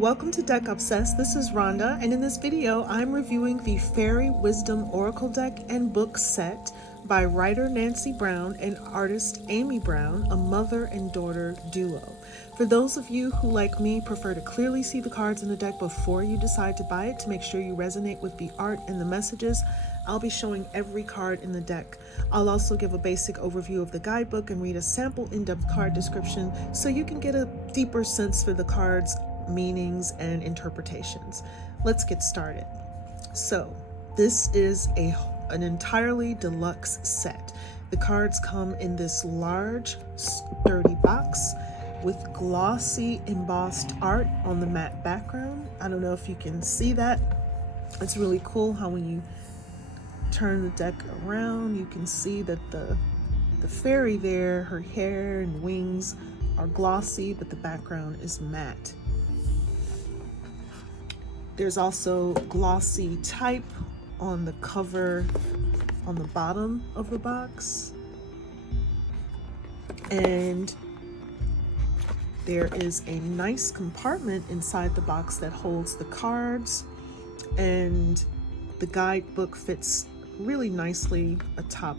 welcome to Deck Obsessed. This is Rhonda, and in this video, I'm reviewing the Fairy Wisdom Oracle Deck and Book Set by writer Nancy Brown and artist Amy Brown, a mother and daughter duo. For those of you who, like me, prefer to clearly see the cards in the deck before you decide to buy it to make sure you resonate with the art and the messages, I'll be showing every card in the deck. I'll also give a basic overview of the guidebook and read a sample in-depth card description so you can get a deeper sense for the cards, meanings, and interpretations. Let's get started. So, this is an entirely deluxe set. The cards come in this large, sturdy box with glossy embossed art on the matte background. I don't know if you can see that. It's really cool how when you turn the deck around, you can see that the fairy there, her hair and wings are glossy, but the background is matte. There's also glossy type on the cover on the bottom of the box. And there is a nice compartment inside the box that holds the cards, and the guidebook fits really nicely atop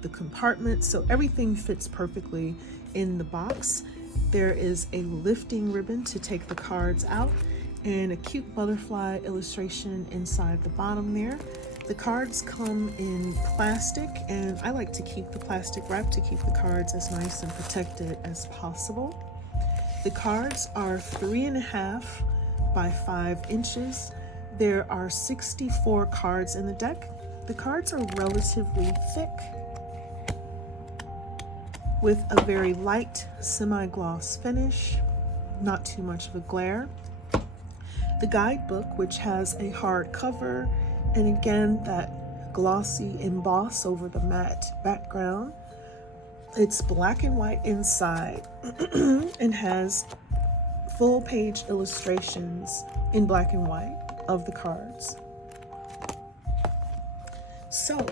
the compartment, so everything fits perfectly in the box. There is a lifting ribbon to take the cards out and a cute butterfly illustration inside the bottom there. The cards come in plastic, and I like to keep the plastic wrap to keep the cards as nice and protected as possible. The cards are 3.5 by 5 inches. There are 64 cards in the deck. The cards are relatively thick with a very light semi-gloss finish, not too much of a glare. The guidebook, which has a hard cover and again that glossy emboss over the matte background. It's black and white inside and has full page illustrations in black and white of the cards. So,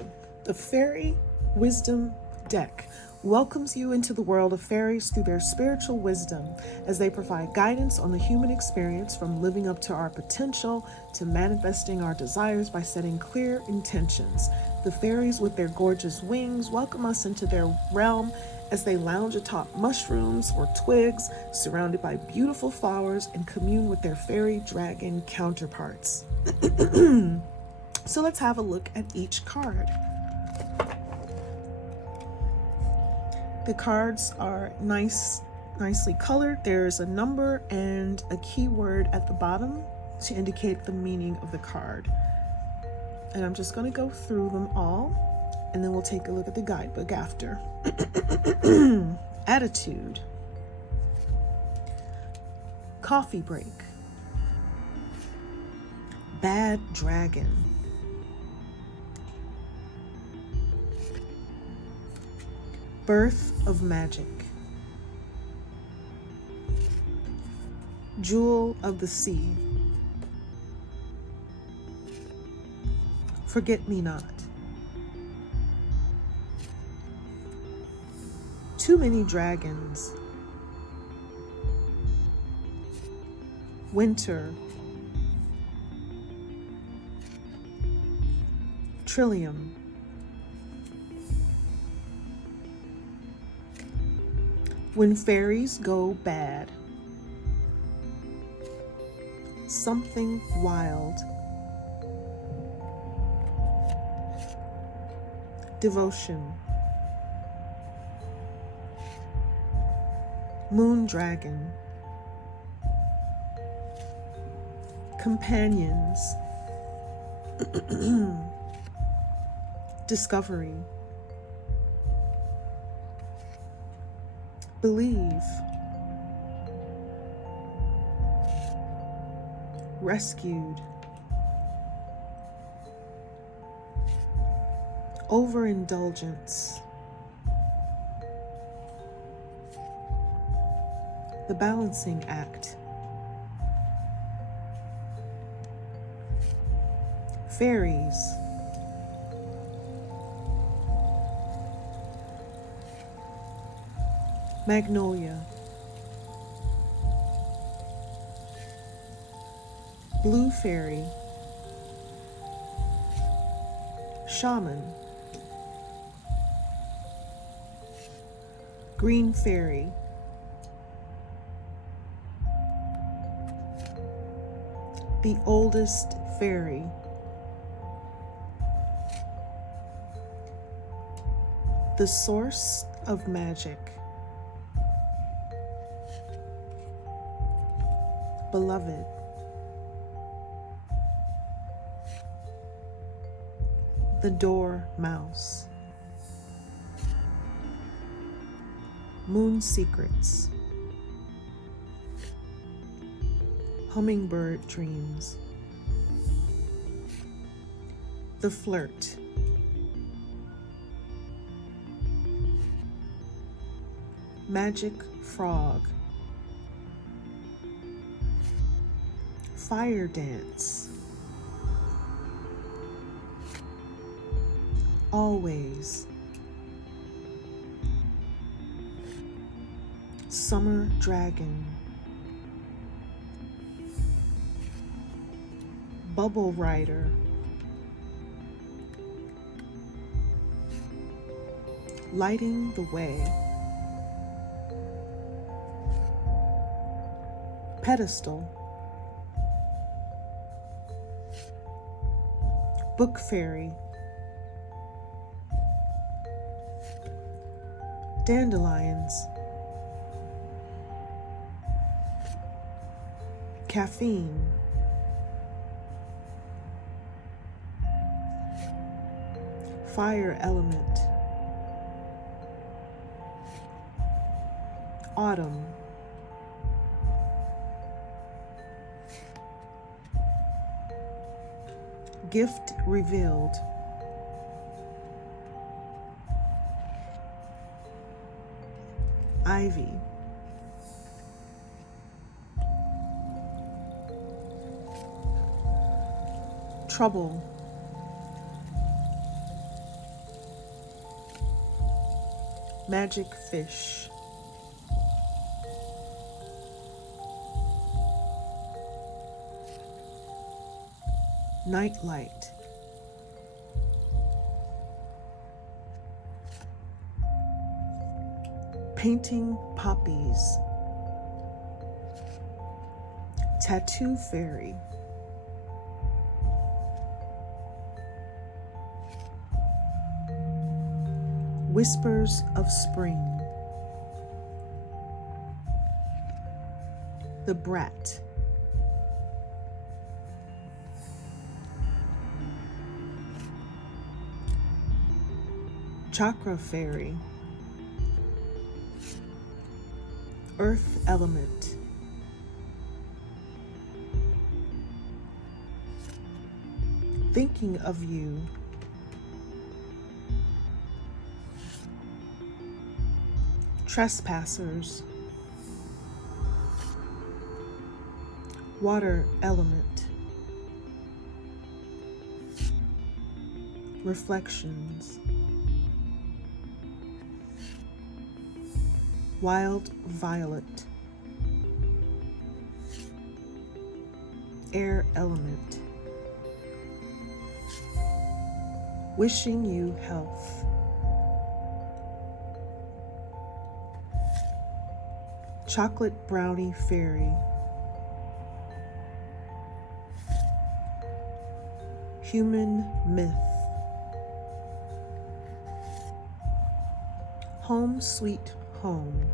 the Fairy Wisdom Deck welcomes you into the world of fairies through their spiritual wisdom as they provide guidance on the human experience, from living up to our potential to manifesting our desires by setting clear intentions. The fairies, with their gorgeous wings, welcome us into their realm as they lounge atop mushrooms or twigs, surrounded by beautiful flowers, and commune with their fairy dragon counterparts. So let's have a look at each card. The cards are nicely colored. There's a number and a keyword at the bottom to indicate the meaning of the card. And I'm just going to go through them all, and then we'll take a look at the guidebook after. Attitude. Coffee break. Bad dragon. Birth of magic. Jewel of the sea. Forget me not. Too many dragons. Winter. Trillium. When fairies go bad. Something wild. Devotion. Moon dragon. Companions. Discovery. Believe. Rescued. Overindulgence. The balancing act. Fairies. Magnolia. Blue Fairy, Shaman, Green Fairy, the Oldest Fairy, the Source of Magic, Beloved, the Dormouse, Moon Secrets, Hummingbird Dreams, the Flirt, Magic Frog, Fire Dance, Always, Summer Dragon, Bubble Rider, Lighting the Way, Pedestal, Book Fairy, Dandelions, Caffeine, Fire Element, Autumn, Gift Revealed, Ivy, Trouble, Magic Fish, Nightlight, Painting Poppies, Tattoo Fairy, Whispers of Spring, the Brat, Chakra Fairy, Earth Element, Thinking of You, Trespassers, Water Element, Reflections, Wild Violet, Air Element, Wishing You Health, Chocolate Brownie Fairy, Human Myth, Home Sweet Home,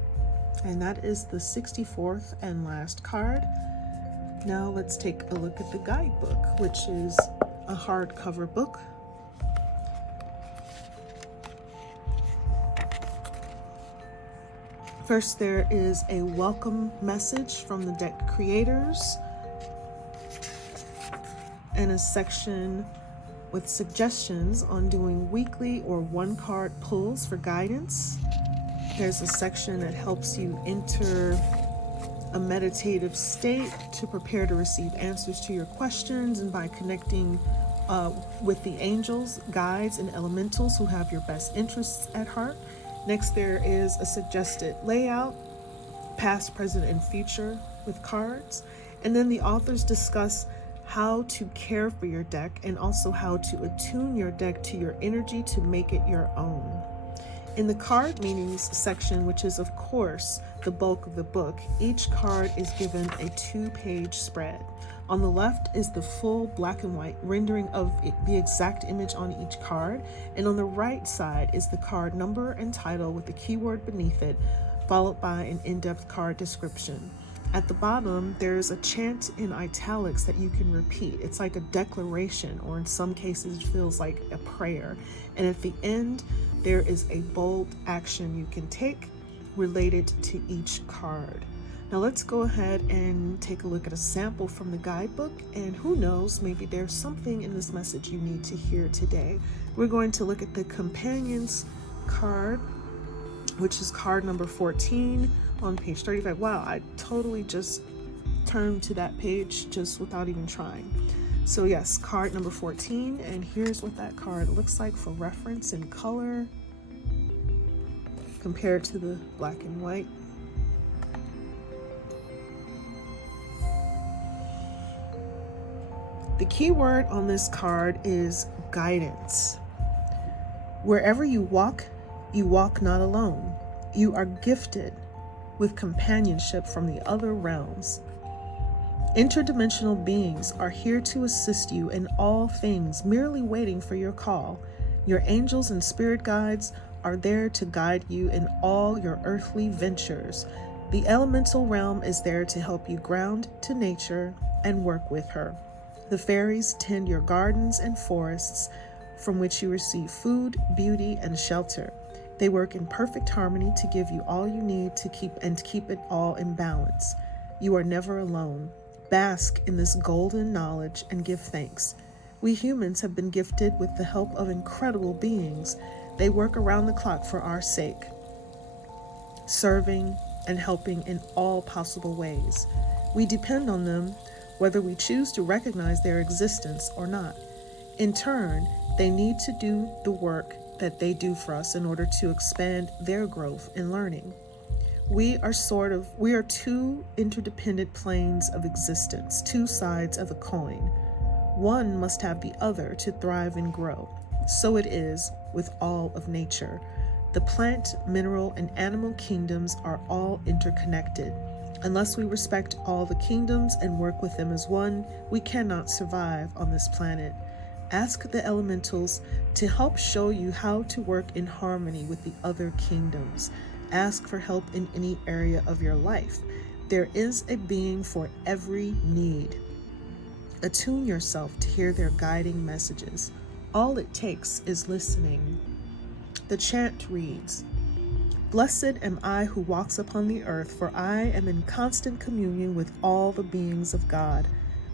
and that is the 64th and last card. Now let's take a look at the guidebook, which is a hardcover book. First, there is a welcome message from the deck creators and a section with suggestions on doing weekly or one-card pulls for guidance. There's a section that helps you enter a meditative state to prepare to receive answers to your questions, and by connecting with the angels, guides, and elementals who have your best interests at heart. Next, there is a suggested layout, past, present, and future with cards. And then the authors discuss how to care for your deck, and also how to attune your deck to your energy to make it your own. In the card meanings section, which is of course the bulk of the book, each card is given a 2-page spread. On the left is the full black and white rendering of the exact image on each card, and on the right side is the card number and title with the keyword beneath it, followed by an in-depth card description. At the bottom, there's a chant in italics that you can repeat. It's like a declaration, or in some cases it feels like a prayer. And at the end, there is a bold action you can take related to each card. Now let's go ahead and take a look at a sample from the guidebook, and who knows, maybe there's something in this message you need to hear today. We're going to look at the Companions card, which is card number 14 on page 35. Wow, I totally just turned to that page just without even trying. So yes, card number 14, and here's what that card looks like for reference in color compared to the black and white. The key word on this card is guidance. Wherever you walk not alone. You are gifted with companionship from the other realms. Interdimensional beings are here to assist you in all things, merely waiting for your call. Your angels and spirit guides are there to guide you in all your earthly ventures. The elemental realm is there to help you ground to nature and work with her. The fairies tend your gardens and forests from which you receive food, beauty, and shelter. They work in perfect harmony to give you all you need to keep it all in balance. You are never alone. Bask in this golden knowledge and give thanks. We humans have been gifted with the help of incredible beings. They work around the clock for our sake, serving and helping in all possible ways. We depend on them whether we choose to recognize their existence or not. In turn, they need to do the work that they do for us in order to expand their growth and learning. We are two interdependent planes of existence, two sides of a coin. One must have the other to thrive and grow. So it is with all of nature. The plant, mineral, and animal kingdoms are all interconnected. Unless we respect all the kingdoms and work with them as one, we cannot survive on this planet. Ask the elementals to help show you how to work in harmony with the other kingdoms. Ask for help in any area of your life. There is a being for every need. Attune yourself to hear their guiding messages. All it takes is listening. The chant reads, "Blessed am I who walks upon the earth, for I am in constant communion with all the beings of God.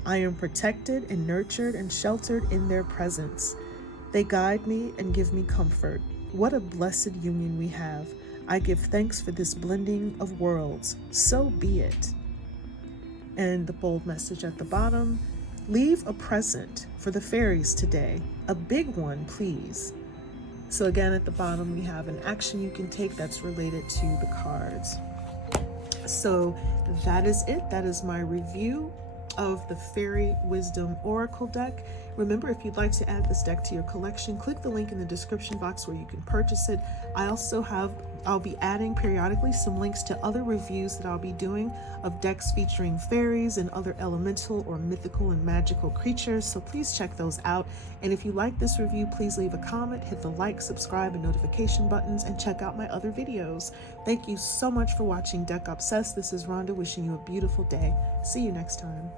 I am protected and nurtured and sheltered in their presence. They guide me and give me comfort. What a blessed union we have. I give thanks for this blending of worlds. So be it." And the bold message at the bottom, "Leave a present for the fairies today. A big one, please." So again, at the bottom, we have an action you can take that's related to the cards. So that is it. That is my review of the Fairy Wisdom Oracle deck. Remember, if you'd like to add this deck to your collection, click the link in the description box where you can purchase it. I'll be adding periodically some links to other reviews that I'll be doing of decks featuring fairies and other elemental or mythical and magical creatures, so please check those out. And if you like this review, please leave a comment, hit the like, subscribe, and notification buttons, and check out my other videos. Thank you so much for watching Deck Obsessed. This is Rhonda wishing you a beautiful day. See you next time.